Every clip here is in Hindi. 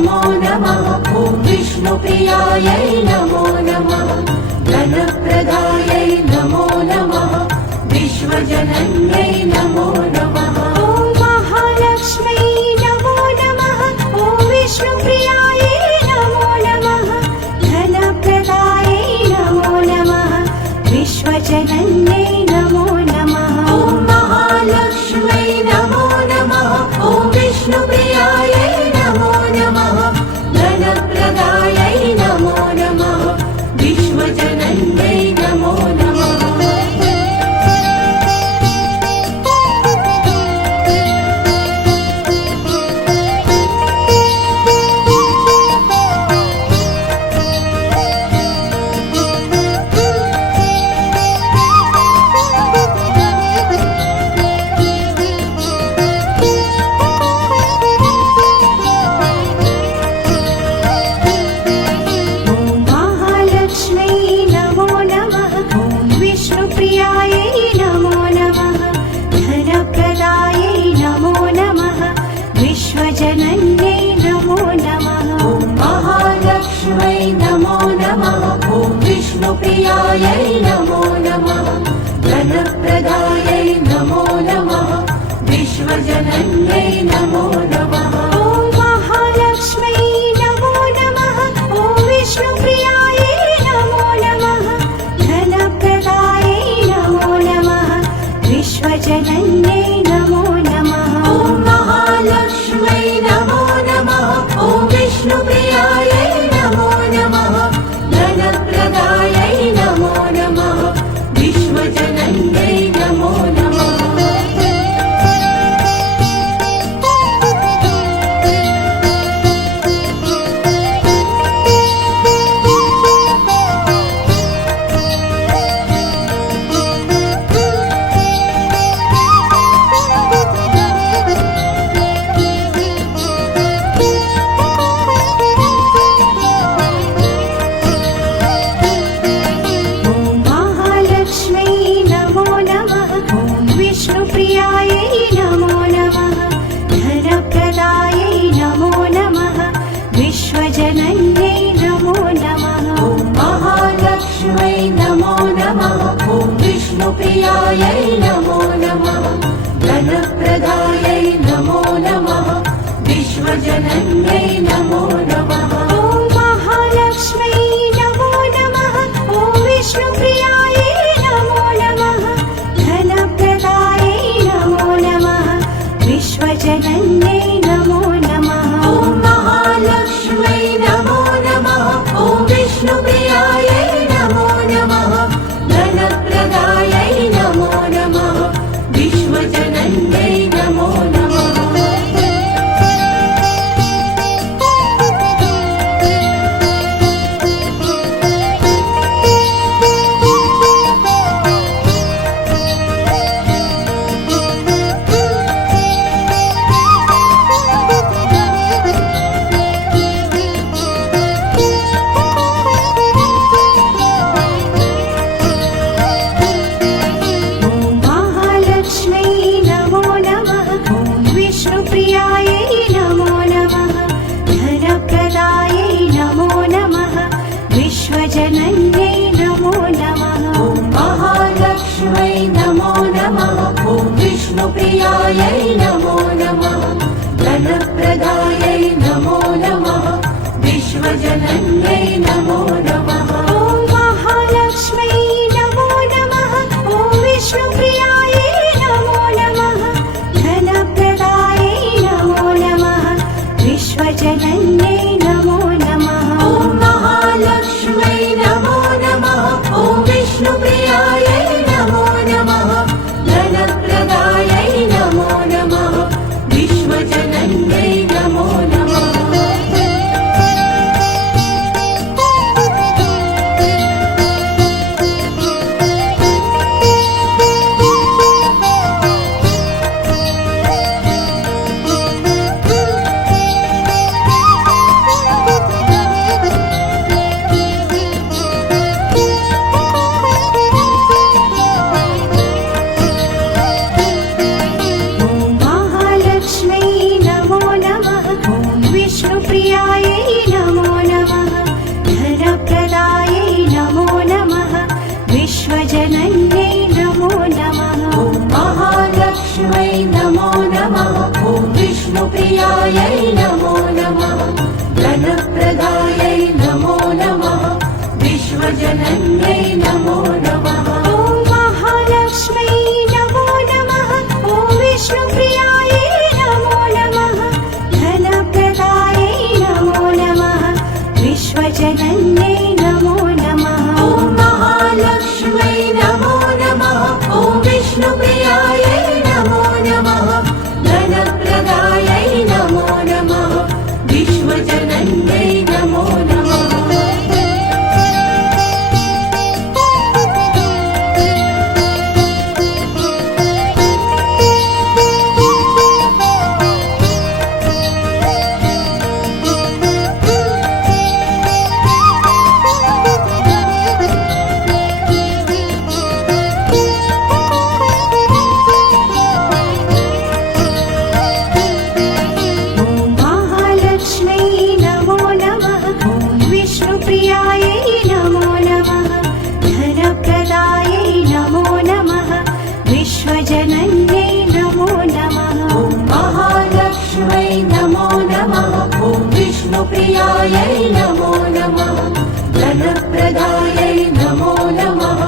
नमो नमः। ॐ विष्णुप्रियायै नमो नमः। धनप्रदायै नमो नमः। विश्वजनन्यै नमो नमः। ॐ महालक्ष्म्यै नमो नमः। ॐ विष्णुप्रियायै नमो नमः। धनप्रदायै नमो नमः। विश्वजनन्यै नमो नमः। ॐ महालक्ष्म्यै नमो नमः। ॐ विष्णुप्रियायै नमो नमः। धनप्रदायै नमो नमः। विश्वजनन्यै नमो नमः। प्रियायै नमो नमः। धनप्रदायै नमो नमः। विश्वजनन्यै नमो नमः। ॐ महालक्ष्म्यै नमो नमः। ॐ विष्णुप्रियायै नमो नमः। धनप्रदायै नमो नमः। विश्वजनन्यै नमो नमः। ॐ महालक्ष्म्यै नमो नमः। ॐ विष्णुप्रियायै नमो नमः। धनप्रदायै नमो नमः। विश्वजनन्यै नमो नमः। प्रियायै नमो नमः। धनप्रदायै नमो नमः। विश्वजनन्यै नमो नमः। ॐ महालक्ष्म्यै नमो नमः। ॐ विष्णुप्रियायै नमो नमः। धनप्रदायै नमो नमः। विश्वजनन्यै नमो नमः। ॐ महालक्ष्म्यै नमो नमः। ॐ विष्णुप्रियायै नमो नमः। धनप्रदायै नमो नमः। विश्वजनन्यै नमो नमः। विश्वजनन्यै नमो नमः। ॐ महालक्ष्म्यै नमो नमः। ॐ विष्णुप्रियायै नमो नमः। धनप्रदायै नमो नमः। विश्वजनन्यै नमो नमः। ॐ महालक्ष्म्यै नमो नमः। ॐ विष्णुप्रियायै नमो नमः। धनप्रदायै नमो नमः। विश्वजनन्यै नमो नमः। ॐ महालक्ष्म्यै नमो नमः। ॐ विष्णुप्रियायै नमो नमः। धनप्रदायै नमो नमः। विश्वजनन्यै नमो नमः। विष्णुप्रियायै नमो नमः धनप्रदायै नमो नमः विश्वजनन्यै नमो नमः ॐ महालक्ष्म्यै नमो नमः ॐ विष्णुप्रियायै नमो नमः धनप्रदायै नमो नमः विश्वजनन्यै नमो नमः ॐ महालक्ष्म्यै नमो नमः ॐ विष्णुप्रियायै नमो नमः धनप्रदायै नमो नमः विश्वजनन्यै नमो नमः प्रियायै नमो नमः धनप्रदायै नमो नमः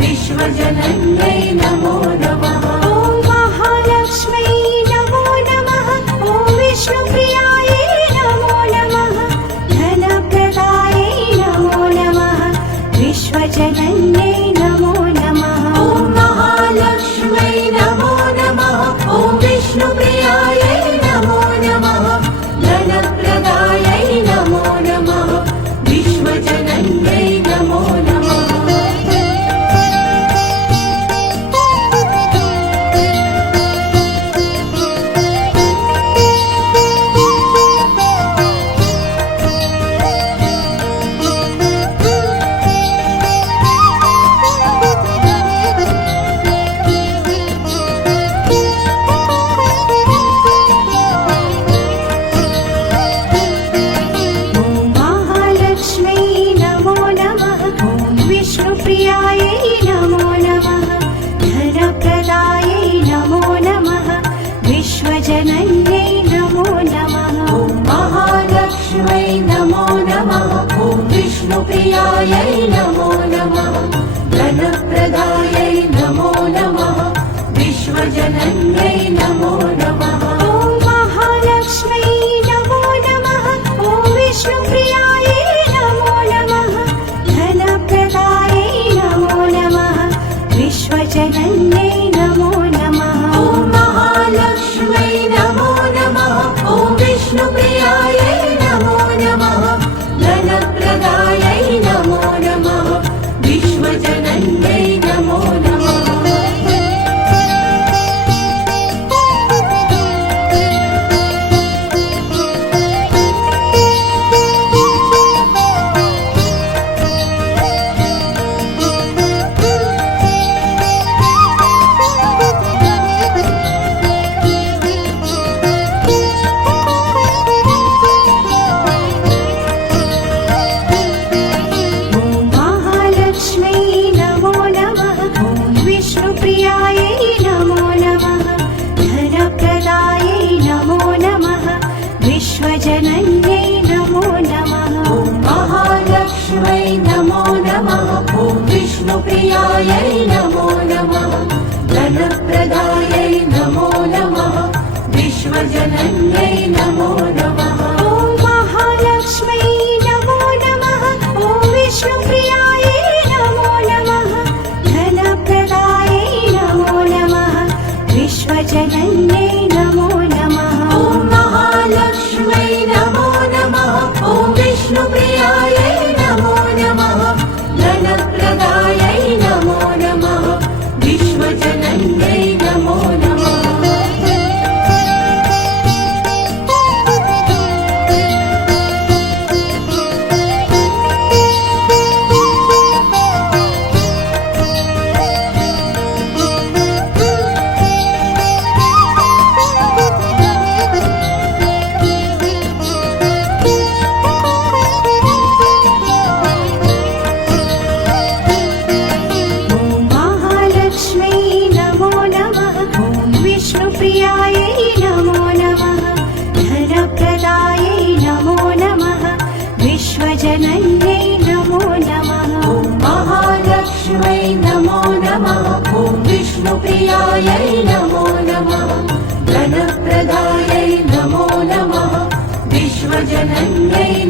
विश्वजनन्यै नमो नमः ॐ महालक्ष्म्यै नमो नमः ॐ विष्णुप्रियायै नमो नमः धनप्रदायै नमो नमः विश्वजनन्यै नमो नमः ॐ महालक्ष्म्यै नमो नमः ॐ विष्णुप्रियायै नमो नमः धनप्रदायै नमो नमः विश्वजनन्यै नमो नमः प्रियायै नमो नमः धनप्रदायै नमो नमः विश्वजनन्यै नमो नमः ॐ महालक्ष्म्यै नमो नमः ॐ विष्णुप्रियायै नमो नमः धनप्रदायै नमो नमः विश्वजनन्यै नमो नमः ॐ महालक्ष्म्यै नमो नमः ॐ विष्णुप्रियायै नमो नमः धनप्रदायै नमो नमः विश्वजनन्यै नमो नमः विश्वजनन्यै नमो नमः ॐ महालक्ष्म्यै नमो नमः ॐ विष्णुप्रियायै नमो नमः धनप्रदायै नमो नमः विश्वजनन्यै नमो नमः ॐ महालक्ष्म्यै नमो नमः ॐ विष्णुप्रियायै नमो नमः धनप्रदायै नमो नमः विश्वजनन्यै नमो नमः ॐ महालक्ष्म्यै नमो नमः ॐ विष्णुप्रियायै नमो नमः धनप्रदायै नमो नमः विश्वजनन्यै नमो नमः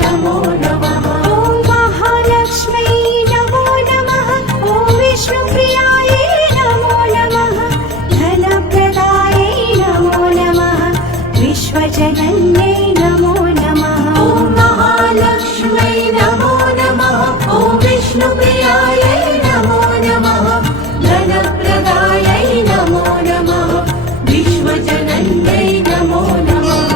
नमो नमः ॐ महालक्ष्म्यै नमो नमः ॐ विष्णुप्रियायै नमो नमः धनप्रदायै नमो नमः विश्वजनन्यै नमो नमः ॐ महालक्ष्म्यै नमो नमः ॐ विष्णुप्रियायै नमो नमः धनप्रदायै नमो नमः विश्वजनन्यै नमो नमः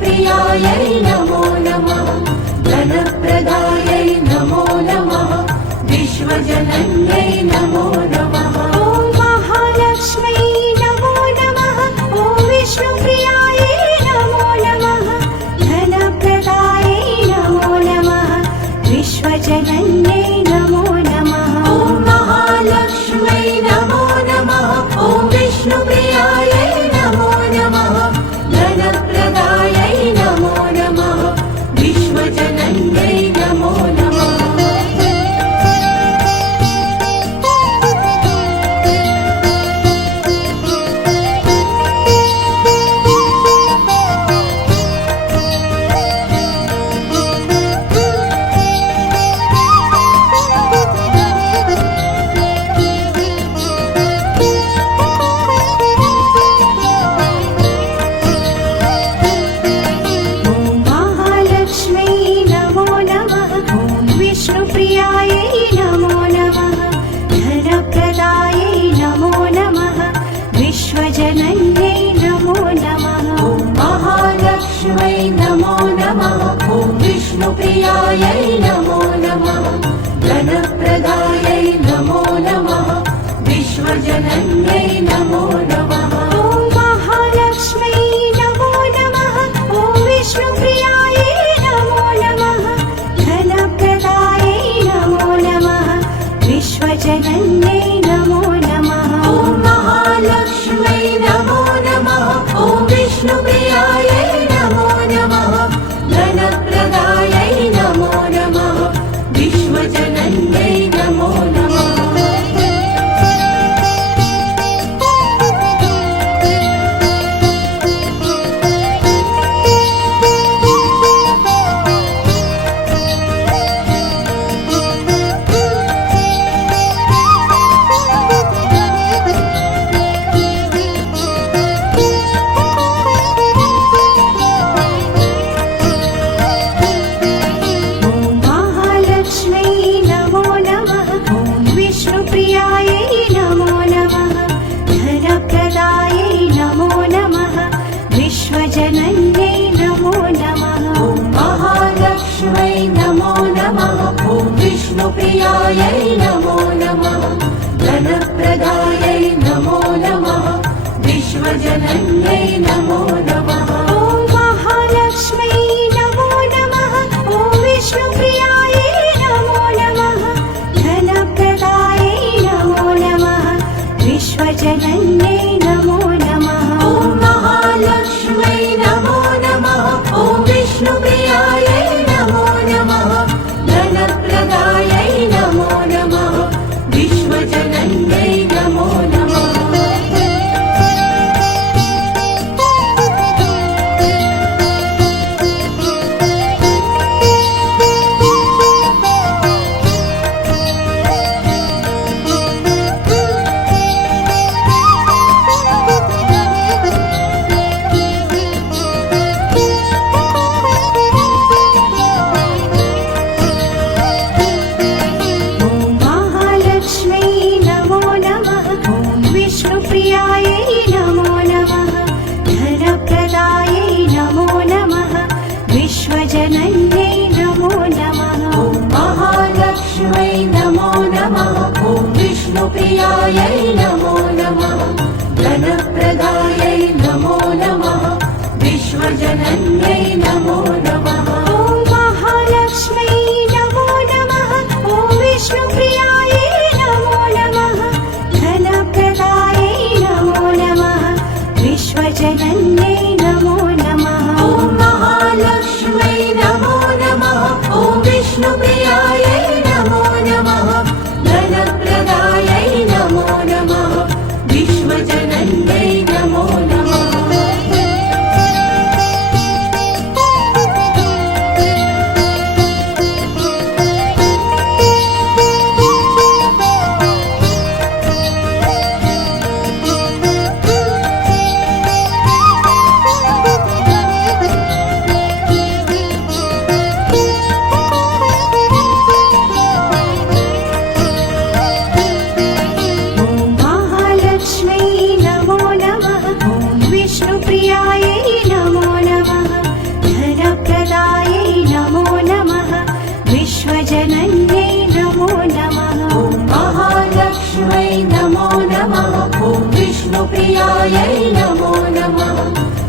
प्रियायै नमो नमः धनप्रदायै नमो नमः विश्वजनन्यै नमो नमः ॐ महालक्ष्म्यै नमो नमः ॐ विष्णुप्रियायै नमो नमः धनप्रदायै नमो नमः विश्वजनन्यै नमो नमः ॐ महालक्ष्म्यै नमो नमः ॐ विष्णुप्रियायै नमो नमः धनप्रदायै नमो नमः विश्वजनन्यै नमो नमः प्रियायै नमो नमः धनप्रदायै नमो नमः विश्वजनन्यै नमो नमः ॐ महालक्ष्म्यै नमो नमः ॐ विष्णुप्रियायै नमो नमः धनप्रदायै नमो नमः विश्वजनन्यै नमो नमः ॐ महालक्ष्म्यै नमो नमः ॐ विष्णुप्रियायै नमो नमः धनप्रदायै नमो नमः विश्वजनन्यै नमो नमः प्रियायै नमो नमः धनप्रदायै नमो नमः विश्वजनन्यै नमो नमः ॐ महालक्ष्म्यै नमो नमः ॐ विष्णुप्रियायै नमो नमः धनप्रदायै नमो नमः विश्वजनन्यै नमो नमः ॐ महालक्ष्म्यै नमो नमः ॐ विष्णुप्रियायै नमो नमः धनप्रदायै नमो नमः विश्वजनन्यै नमो नमः विष्णुप्रियायै नमो नमः धनप्रदायै नमो नमः विश्वजनन्यै नमो नमः ॐ महालक्ष्मै नमो नमः ॐ विष्णुप्रियायै नमो नमः धनप्रदायै नमो नमः विश्वजनन्यै नमो नमः ॐ महालक्ष्मै नमो नमः ॐ विष्णुप्रियायै नमो नमः धनप्रदायै नमो नमः विश्वजनन्यै नमो नमः विष्णुप्रियायै नमो नमः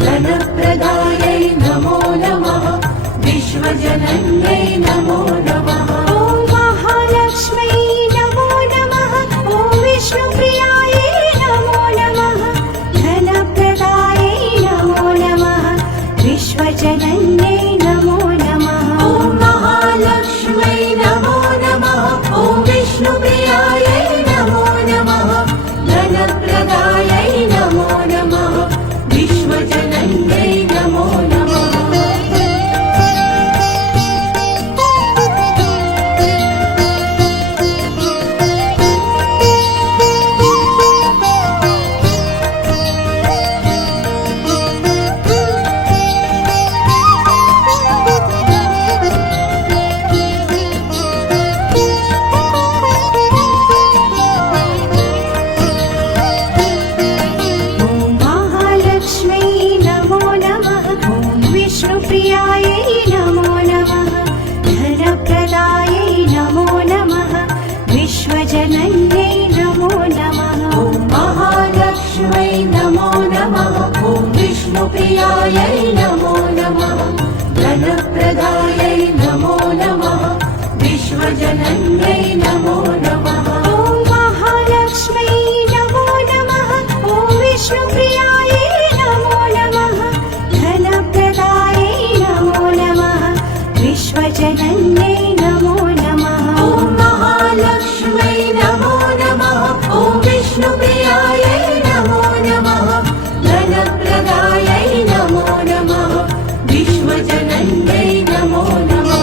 धनप्रदायै नमो नमः विश्वजनन्यै नमो नमः ॐ महालक्ष्मै नमो नमः ॐ विष्णुप्रियायै नमो नमः धनप्रदायै नमो नमः विश्वजनन्यै नमो नमः ॐ महालक्ष्मै नमो नमः ॐ विष्णुप्रियायै नमो नमः धनप्रदायै नमो नमः विश्वजनन्यै नमो नमः विष्णुप्रियायै नमो नमः धनप्रदायै नमो नमः विश्वजनन्यै नमो नमः ॐ महालक्ष्मै नमो नमः ॐ विष्णुप्रियायै नमो नमः धनप्रदायै नमो नमः विश्वजनन्यै नमो नमः ॐ महालक्ष्मै नमो नमः ॐ विष्णुप्रियायै नमो नमः धनप्रदायै नमो नमः विश्वजनन्यै नमो नमः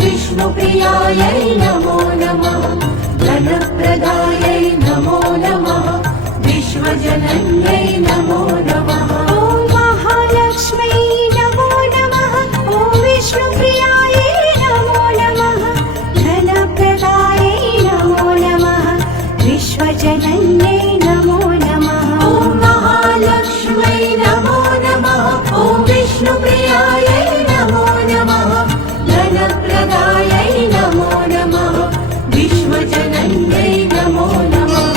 विष्णुप्रियायै नमो नमः धनप्रदायै नमो नमः विश्वजनन्यै नमो नमः ॐ महालक्ष्मै नमो नमः ॐ विष्णुप्रियायै नमो नमः धनप्रदायै नमो नमः विश्वजनन्यै नमो नमः ॐ महालक्ष्मै नमो नमः ॐ विष्णुप्रियायै नमो नमः धनप्रदायै नमो नमः विश्वजनन्यै नमो नमः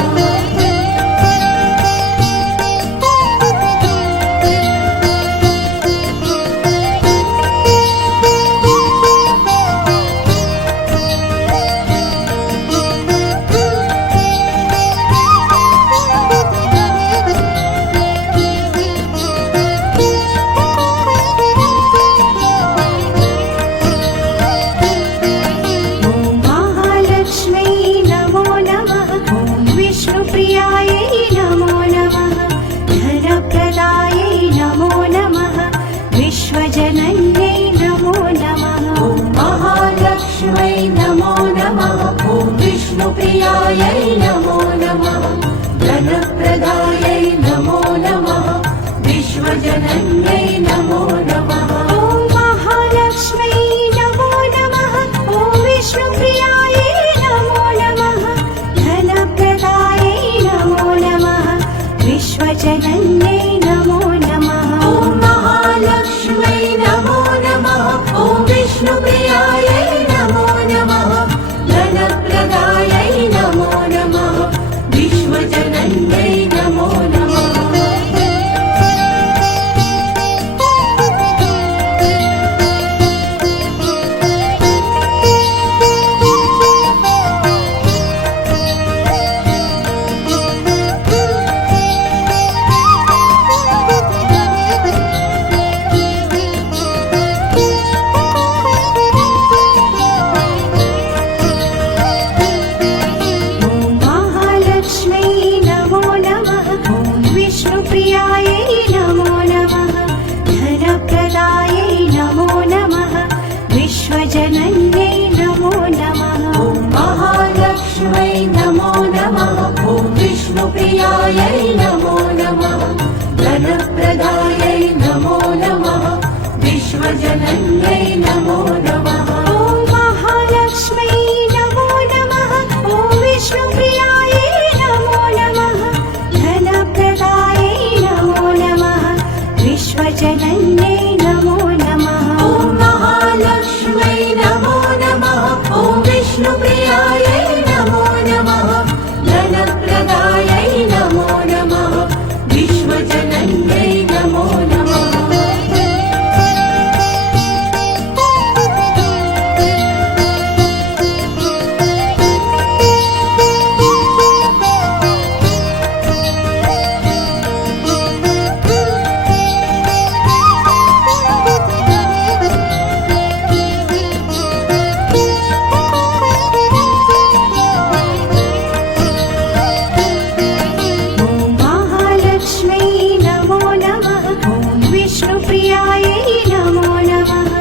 विष्णुप्रियायै नमो नमः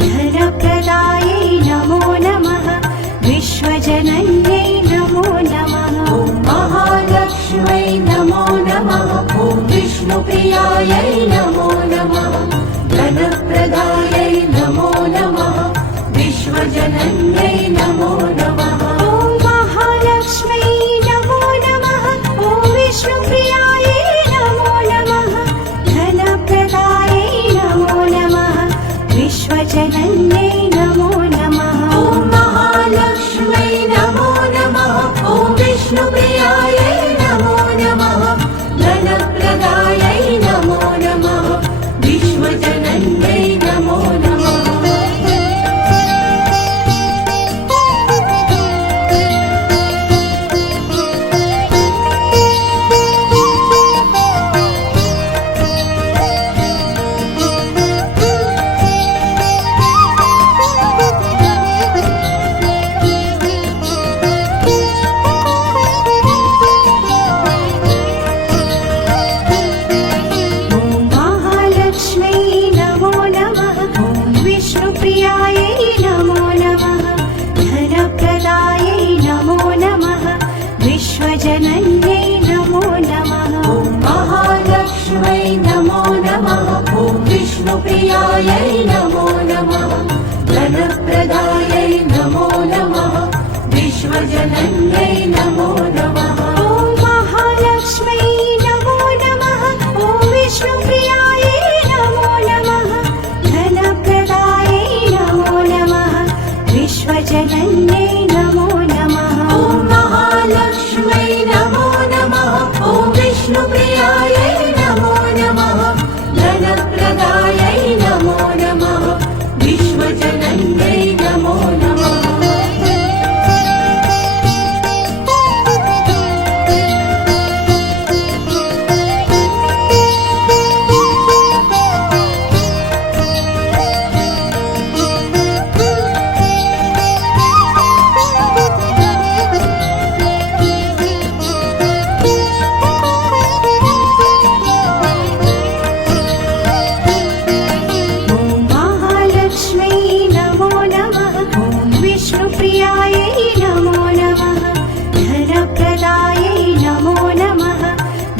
धनप्रदायै नमो नमः विश्वजनन्यै नमो नमः ॐ महालक्ष्मै नमो नमः ॐ विष्णुप्रियायै नमो नमः धनप्रदायै नमो नमः विश्वजनन्यै नमो नमः ॐ महालक्ष्मै नमो नमः ॐ विष्णुप्रियायै नमो नमः धनप्रदायै नमो नमः विश्वजनन्यै नमो नमः ॐ महालक्ष्मै नमो नमः ॐ विष्णुप्रियायै नमो नमः धनप्रदायै नमो नमः विश्वजनन्यै नमो नमः विष्णुप्रियायै नमो नमः धनप्रदायै नमो नमः विश्वजनन्यै नमो नमः ॐ महालक्ष्मै नमो नमः ॐ विष्णुप्रियायै नमो नमः धनप्रदायै नमो नमः विश्वजनन्यै नमो नमः ॐ महालक्ष्मै नमो नमः ॐ विष्णुप्रियायै नमो नमः धनप्रदायै नमो नमः विश्वजनन्यै नमो नमः विष्णुप्रियायै नमो नमः धनप्रदायै नमो नमः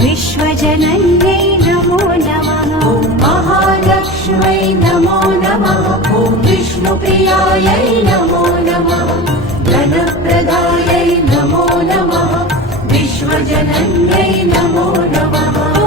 विश्वजनन्यै नमो नमः ॐ महालक्ष्मै नमो नमः ॐ विष्णुप्रियायै नमो नमः धनप्रदायै नमो नमः विश्वजनन्यै नमो नमः